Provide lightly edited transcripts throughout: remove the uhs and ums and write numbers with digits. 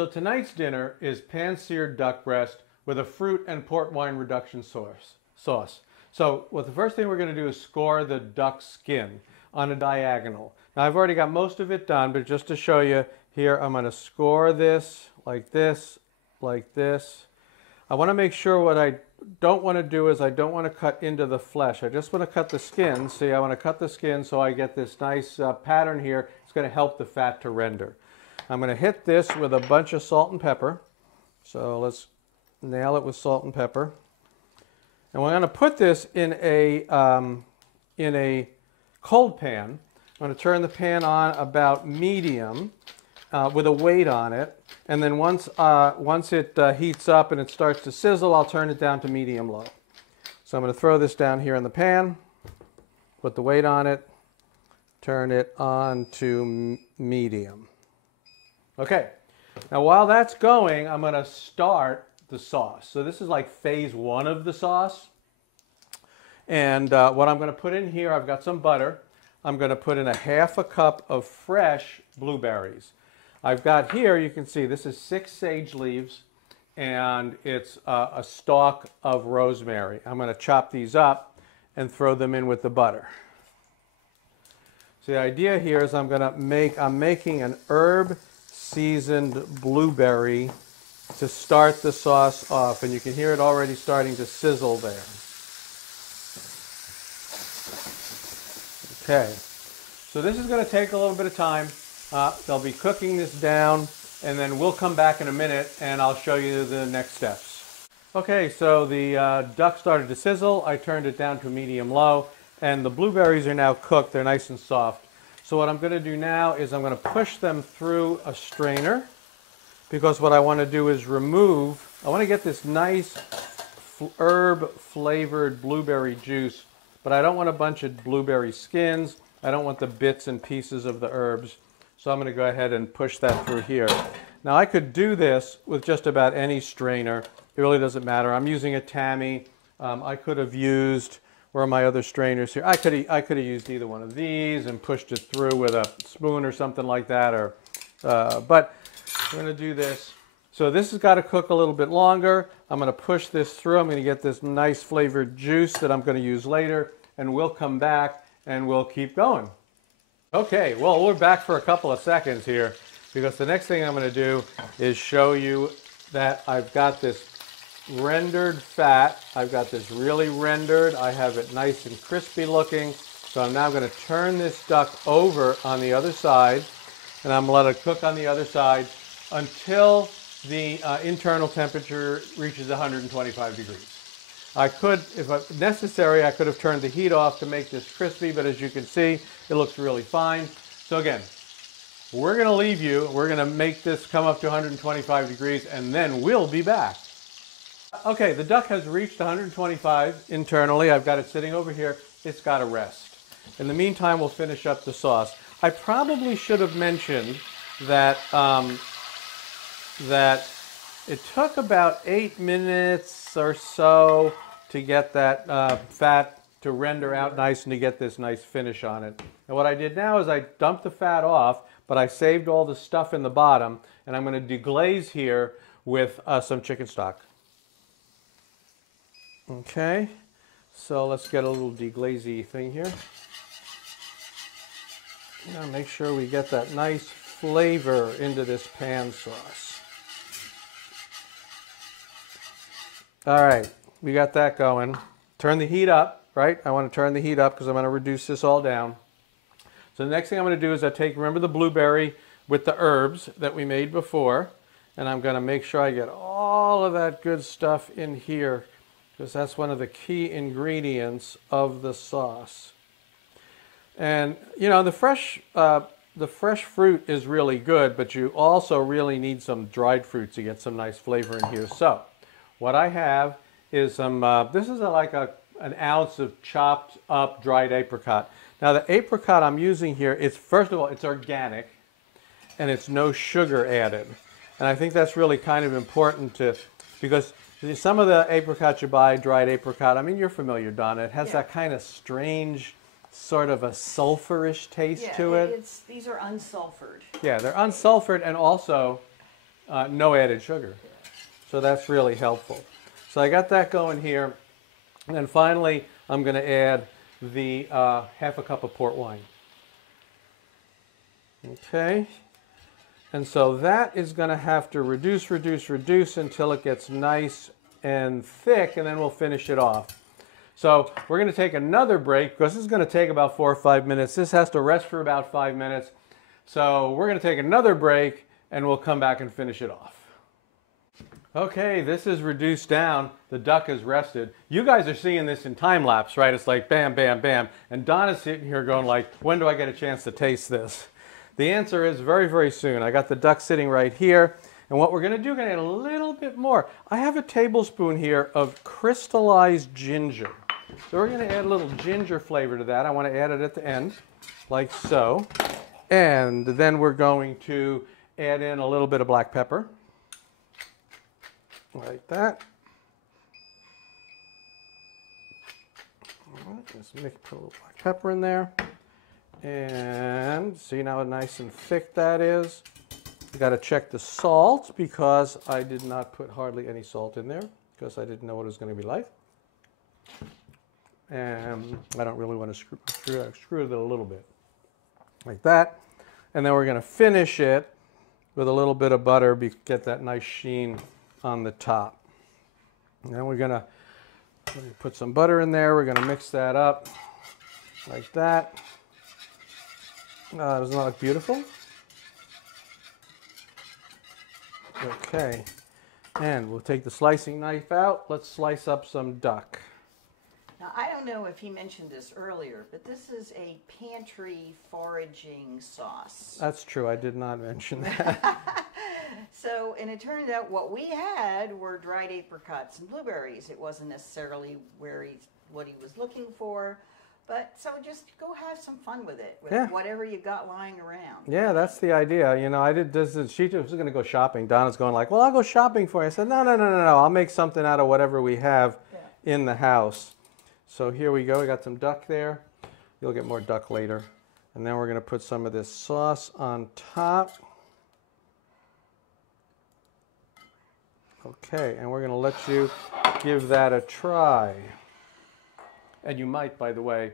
So tonight's dinner is pan-seared duck breast with a fruit and port wine reduction sauce. So the first thing we're going to do is score the duck skin on a diagonal. Now I've already got most of it done, but just to show you here, I'm going to score this, like this, like this. I want to make sure what I don't want to do is I don't want to cut into the flesh. I just want to cut the skin. See, I want to cut the skin so I get this nice pattern here. It's going to help the fat to render. I'm going to hit this with a bunch of salt and pepper. So let's nail it with salt and pepper. And we're going to put this in a cold pan. I'm going to turn the pan on about medium with a weight on it. And then once it heats up and it starts to sizzle, I'll turn it down to medium-low. So I'm going to throw this down here in the pan, put the weight on it, turn it on to medium. Okay, now while that's going, I'm going to start the sauce. So this is like phase one of the sauce. And what I'm going to put in here, I've got some butter. I'm going to put in a half a cup of fresh blueberries. I've got here, you can see, this is 6 sage leaves, and it's a stalk of rosemary. I'm going to chop these up and throw them in with the butter. So the idea here is I'm making an herb seasoned blueberry to start the sauce off, and you can hear it already starting to sizzle there. Okay, so this is going to take a little bit of time. They'll be cooking this down, and then we'll come back in a minute and I'll show you the next steps. Okay, so the duck started to sizzle. I turned it down to medium-low, and the blueberries are now cooked. They're nice and soft. So what I'm going to do now is I'm going to push them through a strainer, because what I want to do is I want to get this nice herb-flavored blueberry juice, but I don't want a bunch of blueberry skins. I don't want the bits and pieces of the herbs. So I'm going to go ahead and push that through here. Now I could do this with just about any strainer. It really doesn't matter. I'm using a Tammy. I could have used, where are my other strainers here? I could have used either one of these and pushed it through with a spoon or something like that. But I'm going to do this. So this has got to cook a little bit longer. I'm going to push this through. I'm going to get this nice flavored juice that I'm going to use later, and we'll come back and we'll keep going. Okay, well, we're back for a couple of seconds here, because the next thing I'm going to do is show you that I've got this rendered fat. I've got this really rendered. I have it nice and crispy looking. So I'm now going to turn this duck over on the other side, and I'm going to let it cook on the other side until the internal temperature reaches 125 degrees. I could, if necessary, I could have turned the heat off to make this crispy, but as you can see, it looks really fine. So again, we're going to leave you. We're going to make this come up to 125 degrees, and then we'll be back. Okay, the duck has reached 125 internally. I've it sitting over here. It's got to rest. In the meantime, we'll finish up the sauce. I probably should have mentioned that it took about 8 minutes or so to get that fat to render out nice and to get this nice finish on it. And what I did now is I dumped the fat off, but I saved all the stuff in the bottom, and I'm going to deglaze here with some chicken stock. Okay, so let's get a little deglazy thing here. Now make sure we get that nice flavor into this pan sauce. All right, we got that going. Turn the heat up, right? I want to turn the heat up because I'm going to reduce this all down. So the next thing I'm going to do is remember the blueberry with the herbs that we made before, and I'm going to make sure I get all of that good stuff in here, because that's one of the key ingredients of the sauce. And you know, the fresh fruit is really good, but you also really need some dried fruit to get some nice flavor in here. So what I have is some, this is like an ounce of chopped up dried apricot. Now the apricot I'm using here, first of all, it's organic, and it's no sugar added. And I think that's really kind of important because some of the apricots you buy, dried apricot, I mean, you're familiar, Donna, it has that kind of strange, sort of a sulfurish taste to it. These are unsulfured. Yeah, they're unsulfured, and also no added sugar. So that's really helpful. So I got that going here. And then finally, I'm going to add the half a cup of port wine. Okay. And so that is going to have to reduce until it gets nice and thick, and then we'll finish it off. So we're going to take another break because this is going to take about 4 or 5 minutes. This has to rest for about 5 minutes. So we're going to take another break and we'll come back and finish it off. Okay, this is reduced down. The duck is rested. You guys are seeing this in time lapse, right? It's like bam, bam, bam. And Donna's sitting here going like, when do I get a chance to taste this? The answer is very, very soon. I got the duck sitting right here. And what we're going to do, we're going to add a little bit more. I have a tablespoon here of crystallized ginger. So we're going to add a little ginger flavor to that. I want to add it at the end, like so. And then we're going to add in a little bit of black pepper, like that. All right, let's put a little black pepper in there. And see now how nice and thick that is. You got to check the salt because I did not put hardly any salt in there because I didn't know what it was going to be like. And I don't really want to screw it a little bit, like that. And then we're going to finish it with a little bit of butter, get that nice sheen on the top. And then we're going to put some butter in there. We're going to mix that up like that. Doesn't that look beautiful? Okay. And we'll take the slicing knife out. Let's slice up some duck. Now, I don't know if he mentioned this earlier, but this is a pantry foraging sauce. That's true. I did not mention that. So, and it turned out what we had were dried apricots and blueberries. It wasn't necessarily what he was looking for, but so just go have some fun with it, with whatever you got lying around. Yeah, that's the idea. You know, she was going to go shopping. Donna's going like, well, I'll go shopping for you. I said, no. I'll make something out of whatever we have in the house. So here we go. We got some duck there. You'll get more duck later. And then we're going to put some of this sauce on top. Okay, and we're going to let you give that a try. And you might, by the way,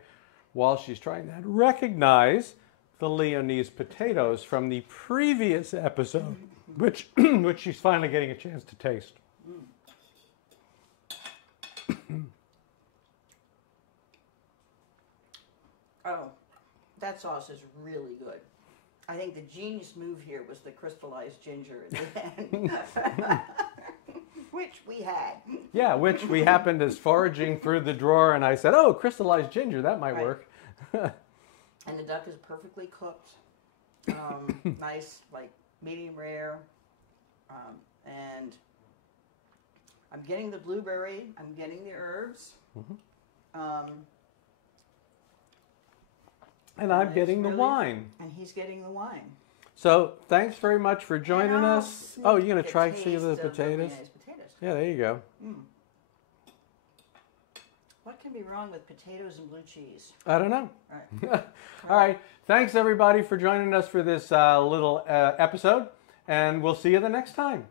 while she's trying that, recognize the Leonese potatoes from the previous episode, which she's finally getting a chance to taste. Oh, that sauce is really good. I think the genius move here was the crystallized ginger at the end. Which we had. Yeah, which we happened as foraging through the drawer, and I said, oh, crystallized ginger, that might work. And the duck is perfectly cooked. Nice, like medium rare. And I'm getting the blueberry, I'm getting the herbs. And I'm getting the wine. And he's getting the wine. So thanks very much for joining us. Oh, you're going to try some of the potatoes? Yeah, there you go. What can be wrong with potatoes and blue cheese? I don't know. All right. All right. Thanks, everybody, for joining us for this little episode. And we'll see you the next time.